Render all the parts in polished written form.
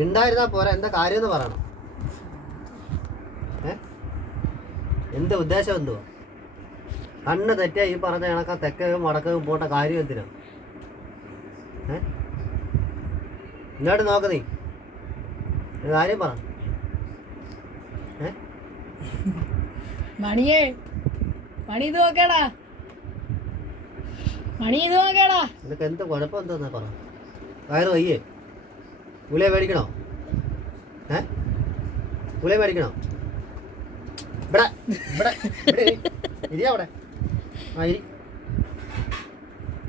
മിണ്ടായിരുന്നാ പോരാ, എന്താ കാര്യം എന്ന് പറയണം. എന്ത് ഉദ്ദേശം എന്തുവാ? കണ്ണ് തെറ്റിയാ ഈ പറഞ്ഞ കണക്കാ തെക്കവും വടക്കവും പോട്ട കാര്യം എന്തിനാ? ഇങ്ങോട്ട് നോക്ക്, നീ കാര്യം പറ. മണിയേ, മണി ഇത് നോക്കേടാ, മണി ഇത് നോക്കേടാ. നിനക്ക് എന്ത് കുഴപ്പം എന്താ പറ. വയറ് വയ്യേ? ഗുളിക മേടിക്കണോ? ഗുളിക മേടിക്കണോ? ഇവിടെ ഇവിടെ ഇരി, അവിടെ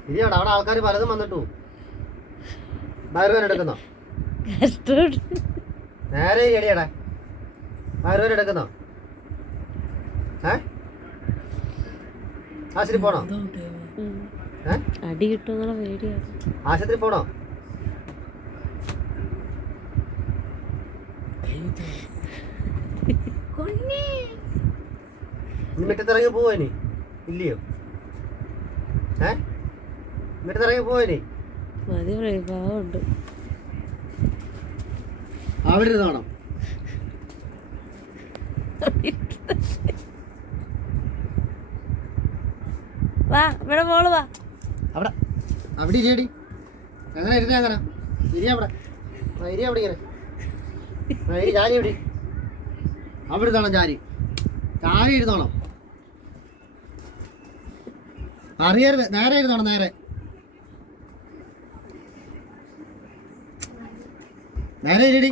ഇരി അവിടെ. അവിടെ ആൾക്കാർ പലതും വന്നിട്ടു. വയറുവേന എടുക്കുന്നോ? നേരെ എടിയടാ, വയറുവേന എടുക്കുന്നോ? ആശുപത്രി പോണോ? അടി കിട്ടുന്ന പേടിയാ. ആശുപത്രി പോണോ? മിറ്റത്തിറങ്ങി പോവോ ഇനി? ഇല്ലയോ? മിറ്റത്തിറങ്ങി പോവോ ഇനി? മതി, പാവമുണ്ട്. അവിടെ ഇരുന്നോണം. വാ, ഇവിടെ മോള് വാ. അവിടെ അവിടെ ഇരിയടി. എങ്ങനെ ഇരുന്നേ? അങ്ങനെ ഇരി അവിടെ. ഇരി അവിടെ ഇങ്ങനെ. ഇരി, ചാരി ഇവിടെ. അവിടെ ഇരുന്നോണം, ചാരി ചാരി ഇരുന്നോണം. അറിയരുത്, നേരെ ഇരുന്നോണം, നേരെ നേരെ ഇരിയടി.